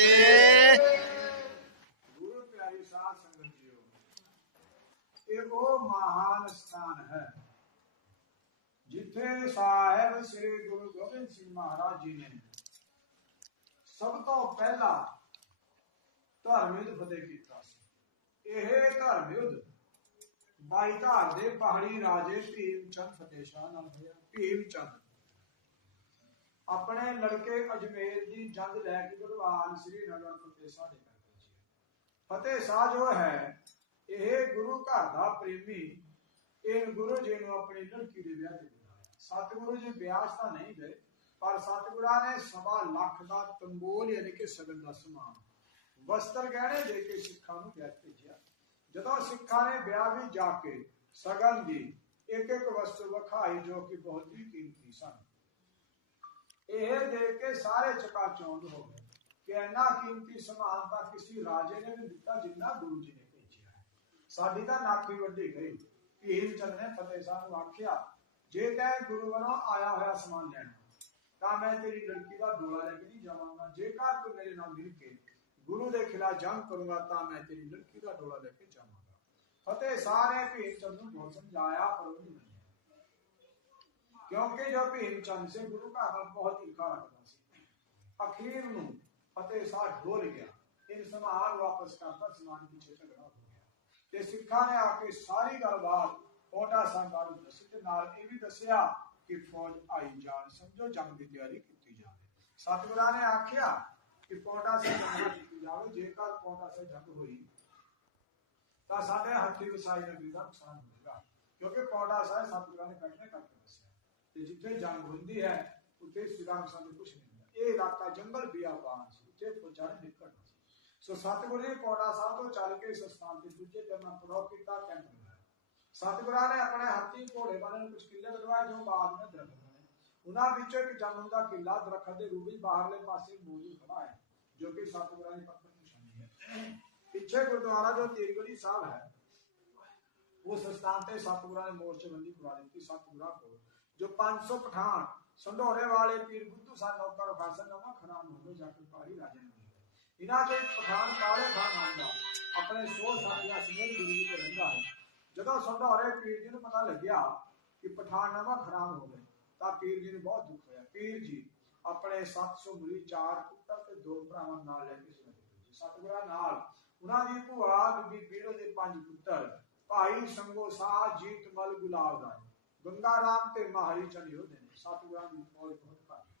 ਫਤਿਹ ਗੁਰੂ ਪਿਆਰੀ ਸਾਧ ਸੰਗਤ ਜੀਓ, ਇਹ ਉਹ ਮਹਾਨ ਸਥਾਨ ਹੈ ਜਿੱਥੇ ਸਾਹਿਬ ਸ੍ਰੀ ਗੁਰੂ ਗੋਬਿੰਦ ਸਿੰਘ ਮਹਾਰਾਜ ਜੀ ਨੇ ਸਭ ਤੋਂ ਪਹਿਲਾ ਧਰਮ ਫਤਿਹ ਕੀਤਾ ਸੀ। ਇਹ ਧਰਮ ਬਾਈ ਧਾਰ ਦੇ ਪਹਾੜੀ ਰਾਜੇ ਭੀਮ ਚੰਦ ਫਤਿਹ ਸ਼ਾਹ ਨਾਲ ਹੋਇਆ, ਭੀਮ ਚੰਦ। ਆਪਣੇ ਲੜਕੇ ਅਜਮੇਰ ਦੀ ਜੰਗ ਲੈ ਕੇ ਗੁਰਵਾਨ ਸ੍ਰੀ ਨਗਰ ਫਤਿਹ ਸ਼ਾਹ ਦੇ ਘਰ ਪਹੁੰਚੇ। ਫਤਿਹ ਸ਼ਾਹ ਜੋ ਹੈ, ਇਹ ਗੁਰੂ ਘਰ ਦਾ ਪ੍ਰੇਮੀ, ਇਹ ਗੁਰੂ ਜੀ ਨੂੰ ਆਪਣੀ ਲੜਕੀ ਦੇ ਵਿਆਹ ਤੇ ਬੁਲਾਇਆ ਸਤਿਗੁਰੂ ਜੀ ਵਿਆਹ ਤਾਂ ਨਹੀਂ ਗਏ, ਪਰ ਸਤਿਗੁਰਾਂ ਨੇ ਸਵਾ ਲੱਖ ਦਾ ਤੰਬੋਲ ਯਾਨੀ ਕਿ ਸਗਨ ਦਾ ਸਮਾਨ, ਵਸਤਰ ਗਹਿਣੇ ਦੇ ਕੇ ਸਿੱਖਾਂ ਨੂੰ ਵਿਆਹ ਭੇਜਿਆ। ਜਦੋਂ ਸਿੱਖਾਂ ਨੇ ਵਿਆਹ ਵੀ ਜਾ ਕੇ ਸਗਨ ਦੀ ਇੱਕ ਇੱਕ ਵਸਤੂ ਵਿਖਾਈ ਜੋ ਕਿ ਬਹੁਤ ਹੀ ਕੀਮਤੀ ਸਨ ਇਹ ਦੇਖ ਕੇ ਸਾਰੇ ਚਕਾਚੌਂਧ ਹੋ ਗਏ ਕਿ ਇੰਨਾ ਕੀਮਤੀ ਸਮਾਨ ਤਾਂ ਕਿਸੇ ਰਾਜੇ ਨੇ ਵੀ ਦਿੱਤਾ ਜਿੰਨਾ ਗੁਰੂ ਜੀ ਨੇ ਭੇਜਿਆ ਹੈ ਸਾਡੀ ਤਾਂ ਨਾਕੀ ਵੱਡੀ ਗਈ ਭੀਮ ਚੰਦ ਨੇ ਫਤਿਹ ਸਾਹਿਬ ਨੂੰ ਆਖਿਆ ਜੇ ਤੈਂ ਗੁਰੂ ਵੱਲੋਂ ਆਇਆ ਹੋਇਆ ਸਮਾਨ ਲੈਣਾ ਤਾਂ ਮੈਂ ਤੇਰੀ ਲੜਕੀ ਦਾ ਡੋਲਾ ਲੈ ਕੇ ਨਹੀਂ ਜਾਵਾਂਗਾ ਜੇਕਰ ਤੂੰ ਮੇਰੇ ਨਾਲ ਮਿਲ ਕੇ ਗੁਰੂ ਦੇ ਖਿਲਾਫ ਜੰਗ ਕਰੂੰਗਾ ਤਾਂ ਮੈਂ ਤੇਰੀ ਲੜਕੀ ਦਾ ਡੋਲਾ ਲੈ ਕੇ ਜਾਵਾਂਗਾ ਫਤਿਹ ਸਾਰੇ ਭੀਮ ਚੰਦ ਨੂੰ ਬਹੁਤ ਸਮਝਾਇਆ ਪਰ ਉਹ ਨਹੀਂ ਮੰਨਿਆ ਕਿਉਂਕਿ ਜੋ ਭੀਮ ਚੰਦ ਸੇ ਗੁਰੂ ਘਰ ਨਾਲ ਬਹੁਤ ਈਰਖਾ ਰੱਖਦਾ ਸੀ ਅਖੀਰ ਨੂੰ ਫਤਿਹ ਸਾਹ ਢੋਲ ਗਿਆ ਇਹ ਸਮਾਨ ਵਾਪਸ ਕਰਤਾ ਸਮਾਨ ਪਿੱਛੇ ਝਗੜਾ ਹੋ ਗਿਆ ਤੇ ਸਿੱਖਾਂ ਨੇ ਆ ਕੇ ਸਾਰੀ ਗੱਲਬਾਤ ਪੌਂਟਾ ਸਾਹਿਬਾਂ ਨੂੰ ਦੱਸੀ ਤੇ ਨਾਲ ਇਹ ਵੀ ਦੱਸਿਆ ਕਿ ਫੌਜ ਆਈ ਜਾਣ ਸਮਝੋ ਜੰਗ ਦੀ ਤਿਆਰੀ ਕੀਤੀ ਜਾਵੇ ਸਤਿਗੁਰਾਂ ਨੇ ਆਖਿਆ ਕਿ ਪੌਂਟਾ ਸਾਹਿਬ ਜੰਗ ਕੀਤੀ ਜਾਵੇ ਜੇਕਰ ਪੌਂਟਾ ਸਾਹਿਬ ਜੰਗ ਹੋਈ ਤਾਂ ਸਾਡੇ ਹੱਥੀ ਵਸਾਈ ਨਗਰੀ ਦਾ ਨੁਕਸਾਨ ਹੋਵੇਗਾ ਕਿਉਂਕਿ ਪੌਂਟਾ ਸਾਹਿਬ ਸਤਿਗੁਰਾਂ ਨੇ ਬੈਠਣੇ ਕਰਕੇ ਦੱਸਿਆ ਤੇ ਜਿੱਥੇ ਜੰਗ ਹੁੰਦੀ ਹੈ ਉੱਥੇ ਸਿਰਾਂ ਸਾਨੂੰ ਕੁਝ ਨਹੀਂ ਹੁੰਦਾ ਇਹ ਇਲਾਕਾ ਜੰਗਲ ਬਿਆਬਾਨ ਸੀ ਉੱਥੇ ਫੌਜਾਂ ਨੇ ਨਿਕਲਣਾ ਸੀ ਸੋ ਸਤਿਗੁਰੂ ਨੇ ਪੌੜਾ ਸਾਹਿਬ ਤੋਂ ਚੱਲ ਕੇ ਇਸ ਸਥਾਨ ਤੇ ਦੂਜੇ ਤੇ ਮੈਂ ਪ੍ਰੋਗ ਕੀਤਾ ਕੈਂਪ ਲਗਾਇਆ ਸਤਿਗੁਰਾਂ ਨੇ ਆਪਣੇ ਹਾਥੀ ਘੋੜੇ ਵਾਲੇ ਨੂੰ ਕੁਝ ਕਿੱਲੇ ਬਦਵਾਏ ਜੋ ਬਾਅਦ ਵਿੱਚ ਦਰਖਤ ਬਣੇ ਉਹਨਾਂ ਵਿੱਚੋਂ ਇੱਕ ਜਨਮ ਦਾ ਕਿਲਾ ਦਰਖਤ ਦੇ ਰੂਪ ਵਿੱਚ ਬਾਹਰਲੇ ਪਾਸੇ ਮੌਜੂਦ ਖੜਾ ਹੈ ਜੋ ਕਿ ਸਤਿਗੁਰਾਂ ਦੀ ਪੱਤਰ ਨਿਸ਼ਾਨੀ ਹੈ ਪਿੱਛੇ ਗੁਰਦੁਆਰਾ ਜੋ ਤੀਰਗੜੀ ਸਾਹਿਬ ਹੈ ਉਸ ਸਥਾਨ ਤੇ ਸਤਿਗੁਰਾਂ ਨੇ ਮੋਰਚੇਬੰਦੀ ਕਰਵਾ ਦਿੱਤੀ ਸਤਿਗੁਰਾਂ ਕੋਲ ਜੋ 500 ਪਠਾਨ ਸੰਧੋਰੇ ਵਾਲੇ ਪੀਰ ਬੁੱਧੂ ਸਾਹਿਬ ਨੌਕਰ ਖਾਸਨ ਨਵਾਂ ਖਰਾਮ ਹੋ ਜਾ ਕੇ ਪਾਰੀ ਰਾਜੇ ਨੂੰ ਇਹਨਾਂ ਦੇ ਪਠਾਨ ਕਾਲੇ ਖਾਨ ਆਂਦਾ ਆਪਣੇ ਸੋ ਸਾਥੀਆਂ ਸਮੇਤ ਗੁਰੂ ਜੀ ਕੋਲ ਰਹਿੰਦਾ ਹੈ ਜਦੋਂ ਸੰਧੋਰੇ ਪੀਰ ਜੀ ਨੂੰ ਪਤਾ ਲੱਗਿਆ ਕਿ ਪਠਾਨ ਨਵਾਂ ਖਰਾਮ ਹੋ ਗਏ ਤਾਂ ਪੀਰ ਜੀ ਨੂੰ ਬਹੁਤ ਦੁੱਖ ਹੋਇਆ। ਪੀਰ ਜੀ ਆਪਣੇ 700 ਮੁਰੀ ਚਾਰ ਪੁੱਤਰ ਤੇ ਦੋ ਭਰਾਵਾਂ ਨਾਲ ਲੈ ਕੇ ਸੁਣਦੇ ਸਤਿਗੁਰਾਂ ਨਾਲ ਉਹਨਾਂ ਦੀ ਭੂਆ ਬੀਬੀ ਪੀਰੋ ਦੇ ਪੰਜ ਪੁੱਤਰ, ਭਾਈ ਸੰਗੋ ਸਾਹ ਜੀਤ ਮਲ ਗੁਲਾਬ ਦਾ ਗੰਗਾ ਰਾਮ ਤੇ ਮਾਹਰੀ ਚੰਦ ਯੋਧੇ ਨੇ ਸਤਿਗੁਰਾਂ ਦੀ ਫੌਜ ਬਹੁਤ ਭਾਰੀ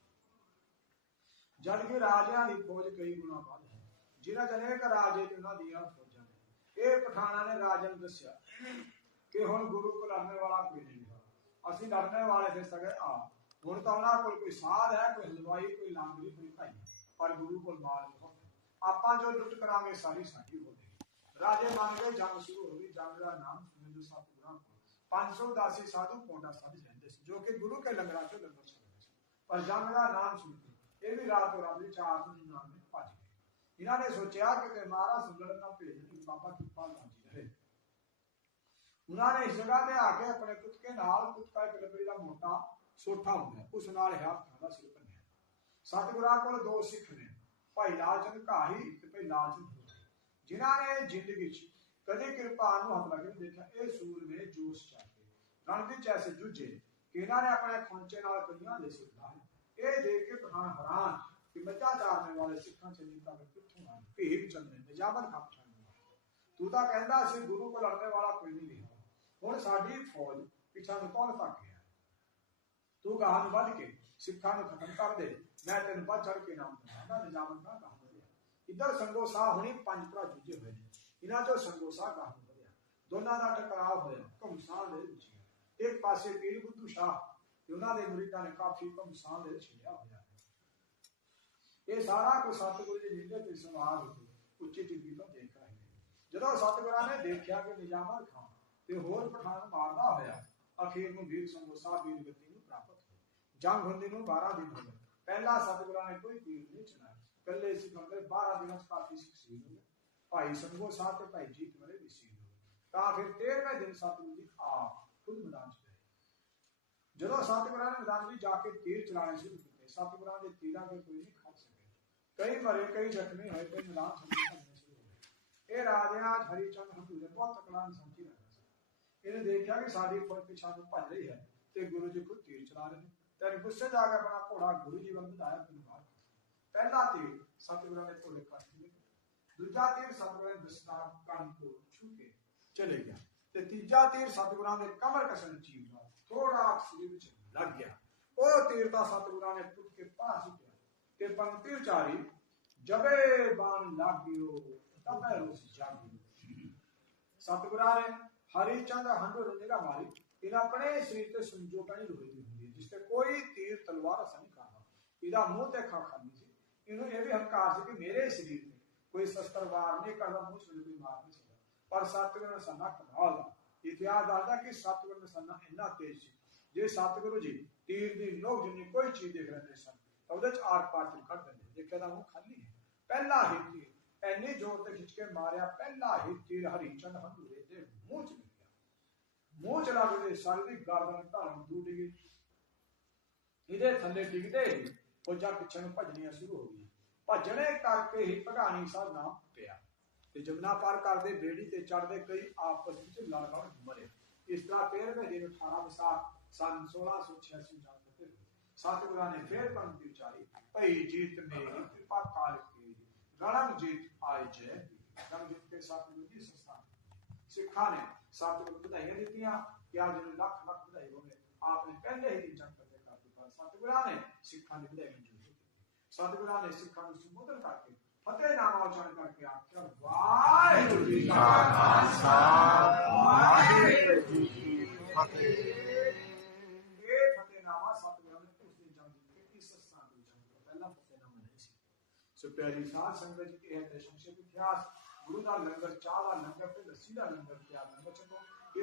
ਜਦ ਕਿ ਰਾਜਿਆਂ ਦੀ ਫੌਜ ਕਈ ਗੁਣਾ ਵੱਧ ਹੈ ਜਿਨ੍ਹਾਂ ਚ ਅਨੇਕ ਰਾਜੇ ਤੇ ਉਹਨਾਂ ਦੀਆਂ ਫੌਜਾਂ ਨੇ ਇਹ ਪਠਾਣਾ ਨੇ ਰਾਜਾ ਨੂੰ ਦੱਸਿਆ ਕਿ ਹੁਣ ਗੁਰੂ ਕੋਲ ਲੜਨੇ ਵਾਲਾ ਕੋਈ ਨਹੀਂ ਹੈ ਅਸੀਂ ਲੜਨੇ ਵਾਲੇ ਫਿਰ ਸਕੇ ਆ ਹੁਣ ਤਾਂ ਉਹਨਾਂ ਕੋਲ ਕੋਈ ਸਾਧ ਹੈ ਕੋਈ ਹਲਵਾਈ ਕੋਈ ਲਾਂਗਰੀ ਕੋਈ ਭਾਈ ਪਰ ਗੁਰੂ ਕੋਲ ਮਾਲ ਬਹੁਤ ਹੈ। ਆਪਾਂ ਜੋ ਲੁੱਟ ਕਰਾਂਗੇ ਸਾਰੀ ਸਾਡੀ ਹੋਵੇਗੀ ਰਾਜੇ ਮੰਨ ਕੇ ਜੰਗ ਸ਼ੁਰੂ ਹੋ ਗਈ ਜੰਗ ਦਾ ਨਾਮ ਸੁਣੇ ਜੋ ਸਤਿਗੁਰਾਂ ਕੋਲ 500 ਦਾਸੀ ਸਾਧੂ ਪੌਂਡਾ ਸਾਧ ਰਹਿੰਦੇ ਸੀ, ਜੋ ਕਿ ਗੁਰੂ ਕੇ ਲੰਗਰਾਂ ਚੋਂ ਲੰਗਰ ਛਕਦੇ ਸੀ। ਪਰ ਜੰਗ ਦਾ ਨਾਮ ਸੁਣ ਕੇ, ਇਹ ਵੀ ਰਾਤ ਰਾਤ ਵਿੱਚ ਚਾਰ ਸੌ ਨਾਮ ਨੇ ਭੱਜ ਗਏ। ਇਹਨਾਂ ਨੇ ਸੋਚਿਆ ਕਿ ਤੇ ਮਹਾਰਾਜ ਸੁਲੜ ਨਾ ਭੇਜ ਕਿ ਬਾਬਾ ਕਿਰਪਾ ਲਾਂਜੀ ਰਹੇ। ਉਹਨਾਂ ਨੇ ਇਸ ਜਗ੍ਹਾ ਤੇ ਆ ਕੇ ਆਪਣੇ ਕੁੱਤਕੇ ਨਾਲ ਕੁੱਤਕਾ ਇੱਕ ਲੱਕੜੀ ਦਾ ਮੋਟਾ ਸੋਠਾ ਹੁੰਦਾ ਉਸ ਨਾਲ ਹੱਥ ਦਾ ਸਿਰ ਭੰਨਿਆ ਸਤਿਗੁਰਾਂ ਕੋਲ ਦੋ ਸਿੱਖ ਨੇ, ਭਾਈ ਲਾਲਚੰਦ ਘਾਹੀ ਤੇ ਭਾਈ ਲਾਲ ਜਿਨ੍ਹਾਂ ਨੇ ਜ਼ਿੰਦਗੀ 'ਚ ਕਦੇ ਕਿਰਪਾਨ ਨੂੰ ਹੱਥ ਲਾ ਕੇ ਨਹੀਂ ਦੇਖਿਆ ਇਹ ਸੂਰਮੇ ਜੋਸ਼ ਚਾਹਤੇ ਰਣ ਵਿੱਚ ਐਸੇ ਜੂਝੇ ਕਿ ਇਹਨਾਂ ਨੇ ਆਪਣੇ ਖੁੰਚੇ ਨਾਲ ਕਈਆਂ ਦੇ ਸਿਰ ਲਾਏ ਇਹ ਦੇਖ ਕੇ ਪਠਾਨ ਹੈਰਾਨ ਕਿ ਮੱਝਾਂ ਚਾਰਨੇ ਵਾਲੇ ਸਿੱਖਾਂ ਚ ਨੀਤਾ ਕਿੱਥੋਂ ਆਏ ਭੀਮ ਚੰਦ ਨੇ ਨਿਜਾਮਤ ਖੱਪ ਛੱਡ ਤੂੰ ਤਾਂ ਕਹਿੰਦਾ ਸੀ ਗੁਰੂ ਕੋਲ ਲੜਨੇ ਵਾਲਾ ਕੋਈ ਨਹੀਂ ਰਿਹਾ ਹੁਣ ਸਾਡੀ ਫੌਜ ਪਿੱਛਾ ਨੂੰ ਕੌਣ ਧੱਕ ਗਿਆ ਤੂੰ ਗਾਹਾਂ ਨੂੰ ਵੱਧ ਕੇ ਸਿੱਖਾਂ ਨੂੰ ਖਤਮ ਕਰ ਦੇ ਮੈਂ ਤੈਨੂੰ ਵੱਧ ਚੜ ਕੇ ਨਾਮ ਦਵਾਂਗਾ ਨਿਜਾਮਤ ਦਾ ਕਹਾ ਵਧਿਆ ਇੱਧਰ ਸੰਗੋ ਸਾਹ ਹੁਣੀ ਪੰਜ ਭਰਾ ਜੁਝੇ ਹੋਏ ਨੇ ਇਹਨਾਂ ਚੋਂ ਸੰਗੋ ਸਾਹ ਵਧਿਆ ਦੋਨਾਂ ਦਾ ਟਕਰਾਅ ਹੋਇਆ ਘਮਸਾਨ ਦੇ ਵਿੱਚ ਇੱਕ ਪਾਸੇ ਪੀਰ ਬੁੱਧੂ ਸ਼ਾਹ ਤੇ ਉਹਨਾਂ ਦੇ ਮੁਰੀਦਾਂ ਨੇ ਕਾਫੀ ਘਮਸਾਨ ਦੇ ਵਿੱਚ ਹੋਇਆ ਇਹ ਸਾਰਾ ਕੁਝ ਸਤਿਗੁਰੂ ਜੀ ਨਿੰਦੇ ਤੇ ਸਵਾਰ ਉੱਚੀ ਟਿੱਬੀ ਤੋਂ ਦੇਖ ਰਹੇ ਨੇ। ਜਦੋਂ ਸਤਿਗੁਰਾਂ ਨੇ ਦੇਖਿਆ ਕਿ ਨਿਜਾਮਤ ਖਾਨ ਤੇ ਹੋਰ ਪਠਾਨ ਮਾਰਦਾ ਹੋਇਆ, ਅਖੀਰ ਨੂੰ ਵੀਰ ਸੰਗੋ ਵੀਰ ਗੱਦੀ ਨੂੰ ਪ੍ਰਾਪਤ ਹੋਈ ਜੰਗ ਹੁੰਦੀ ਨੂੰ 12 ਦਿਨ ਹੋ ਗਏ। ਪਹਿਲਾ ਸਤਿਗੁਰਾਂ ਨੇ ਕੋਈ ਤੀਰ ਨਹੀਂ ਚਲਾਇਆ ਕੱਲੇ ਸੀ 12 ਦਿਨਾਂ ਚ ਕਾਫੀ ਸਿੱਖ ਸ਼ਹੀਦ ਹੋਏ। ਭਾਈ ਸੰਗੋ ਸਾਹਿਬ ਤੇ ਭਾਈ ਜੀਤ ਮਰੇ ਵੀ ਸ਼ਹੀਦ ਤਾਂ ਫਿਰ 13ਵੇਂ ਦਿਨ ਸਤਿਗੁਰੂ ਜੀ ਆਪ ਖੁਦ ਮੈਦਾਨ ਚ ਗਏ। ਜਦੋਂ ਸਤਿਗੁਰਾਂ ਨੇ ਮੈਦਾਨ ਵਿੱਚ ਜਾ ਕੇ ਤੀਰ ਚਲਾਣੇ ਸ਼ੁਰੂ ਕੀਤੇ, ਸਤਿਗੁਰਾਂ ਦੇ ਤੀਰਾਂ ਦੇ ਕੋਈ ਨਹੀਂ ਖੜ ਸਕੇ। ਕਈ ਮਰੇ, ਕਈ ਜ਼ਖਮੀ ਹੋਏ, ਕਈ ਮੈਦਾਨ ਸੰਭੇ ਸ਼ੁਰੂ ਹੋ ਗਏ। ਇਹ ਰਾਜਿਆਂ ਹਰੀਚੰਦ ਹੰਦੂਰੇ ਬਹੁਤ ਤਕੜਾ ਇਨਸਾਨ ਸੀ। ਇਹਨੇ ਦੇਖਿਆ ਕਿ ਸਾਡੀ ਫੌਜ ਪਿਛਾਂ ਨੂੰ ਭੱਜ ਰਹੀ ਹੈ ਤੇ ਗੁਰੂ ਜੀ ਖੁਦ ਤੀਰ ਚਲਾ ਰਹੇ ਨੇ। ਤੇ ਗੁੱਸੇ ਜਾ ਕੇ ਆਪਣਾ ਘੋੜਾ ਗੁਰੂ ਜੀ ਵੱਲ ਵਧਾਇਆ ਤੇ ਬਾਹਰ ਪਹਿਲਾ ਤੀਰ ਸਤਿਗੁਰਾਂ ਦੇ ਘੋੜੇ ਕੱਟ ਲਿਆ ਦੂਜਾ ਤੀਰ ਸਤਿਗੁਰਾਂ ਦੇ ਦਸਤਾਰ ਕੰਨ ਤੋਂ ਛੂ ਕੇ ਚਲੇ ਗਿਆ ਤੇ ਤੀਜਾ ਤੀਰ ਸਤਿਗੁਰਾਂ ਦੇ ਕਮਰ ਕਸਣ ਚੀਰ ਦਾ ਥੋੜਾ ਸਰੀਰ ਵਿੱਚ ਲੱਗ ਗਿਆ ਉਹ ਤੀਰ ਦਾ ਸਤਿਗੁਰਾਂ ਨੇ ਟੁੱਟ ਕੇ ਪਾਸ ਸੁੱਟਿਆ ਤੇ ਪੰਕਤੀ ਉਚਾਰੀ ਜਬੇ ਬਾਣ ਲਾਗਿਓ ਤਬੇ ਰੋਸ ਜਾਗਿਓ ਸਤਿਗੁਰਾਂ ਨੇ ਹਰੀ ਚੰਦ ਹੰਡੋ ਰੰਜੇਗਾ ਮਾਰੀ ਇਹ ਆਪਣੇ ਸਰੀਰ ਤੇ ਸੰਜੋਗਾਂ ਹੀ ਲੋਹੇ ਦੀ ਹੁੰਦੀ ਹੈ ਜਿਸ ਤੇ ਕੋਈ ਤੀਰ ਤਲਵਾਰ ਅਸਰ ਨਹੀਂ ਕਰਦਾ ਇਹਦਾ ਮੂੰਹ ਤੇ ਖਾ ਖਾਲੀ ਸੀ ਇਹਨੂੰ ਇਹ ਵੀ ਹੰਕਾਰ ਸੀ ਕਿ ਮੇਰੇ ਸਰੀਰ ਤੇ ਕੋਈ ਸ਼ਸਤਰ ਵਾਰ ਨਹੀਂ ਕਰਦਾ, ਮੂੰਹ ਚ ਪਰ ਸਤਿਗੁਰੂ ਸੰਨਾ ਕਮਾਲ ਦਾ ਇਤਿਹਾਸ ਦੱਸਦਾ ਕਿ ਸਤਿਗੁਰੂ ਸੰਨਾ ਇੰਨਾ ਤੇਜ਼ ਸੀ ਜੇ ਸਤਿਗੁਰੂ ਜੀ ਤੀਰ ਦੀ ਨੋਕ ਜਿੰਨੀ ਕੋਈ ਚੀਜ਼ ਦੇਖ ਰਹੇ ਸਨ, ਤਾਂ ਉਹਦੇ ਚ ਆਰ ਪਾਰ ਚ ਕੱਢ ਦਿੰਦੇ ਦੇਖਿਆ ਤਾਂ ਉਹ ਖਾਲੀ ਹੈ। ਪਹਿਲਾ ਹੀ। ਤੀਰ ਐਨੇ ਜ਼ੋਰ ਤੇ ਖਿੱਚ ਕੇ ਮਾਰਿਆ, ਪਹਿਲਾ ਹੀ ਤੀਰ ਹਰੀਚੰਦ ਹੰਦੂਰੇ ਦੇ ਮੂੰਹ ਚ ਲੱਗਿਆ ਮੂੰਹ ਚ ਲੱਗ ਕੇ ਸਾਰੀ ਦੀ ਗਰਦਨ ਧਾਰਨ ਟੁੱਟ ਗਈ। ਇਹਦੇ ਥੱਲੇ ਡਿੱਗਦੇ ਹੀ ਉਹ ਜਾ ਪਿੱਛੇ ਨੂੰ ਭੱਜਣੀਆਂ ਸ਼ੁਰੂ ਹੋ ਗਈਆਂ। ਭੱਜਣੇ ਕਰਕੇ ਹੀ ਭਗਾਣੀ ਸਾਹਿਬ ਨਾਮ ਪਿਆ ਤੇ ਜਮਨਾ ਪਾਰ ਕਰਦੇ ਬੇੜੀ ਤੇ ਚੜਦੇ ਕਈ ਆਪਸ ਵਿੱਚ ਲੜ ਲੜ ਮਰੇ ਇਸ ਤਰ੍ਹਾਂ 13ਵੇਂ ਦਿਨ 18 ਵਿਸਾਖ ਸਨ 1686 ਜਾ ਕੇ ਸਤਿਗੁਰਾਂ ਨੇ ਫੇਰ ਪੰਕਤੀ ਉਚਾਰੀ ਭਈ ਜੀਤ ਮੇਰੀ ਕਿਰਪਾ ਕਾਲ ਕੀ ਰਣਮ ਜੀਤ ਆਏ ਜੈ ਰਣਮ ਜੀਤ ਕੇ ਸਤਿਗੁਰੂ ਜੀ ਸੰਸਥਾਨ ਸਿੱਖਾਂ ਨੇ ਸਤਿਗੁਰੂ ਨੂੰ ਵਧਾਈਆਂ ਦਿੱਤੀਆਂ ਕਿ ਅੱਜ ਨੂੰ ਲੱਖ ਲੱਖ ਵਧਾਈ ਹੋਵੇ ਆਪਨੇ ਪਹਿਲੇ ਹੀ ਦਿਨ ਜੰਗ ਕਰਦੇ ਕਰ ਦਿੱਤਾ ਸਤਿਗੁਰਾਂ ਨੇ सदगुरा ने सिखा में संबोधन करके नाम आचरण करके आख्या वाहेगुरु जी का खालसा वाहेगुरु जी की फतेह ये फतेहनामा सतगुरु ने उस दिन जन्म दिया इस स्थान पर जन्म दिया पहला फतेहनामा नहीं सीखा सो प्यारी साथ संगत के है दर्शन से इतिहास गुरु का लंगर चावा लंगर पे लस्सी का लंगर क्या लंगर चको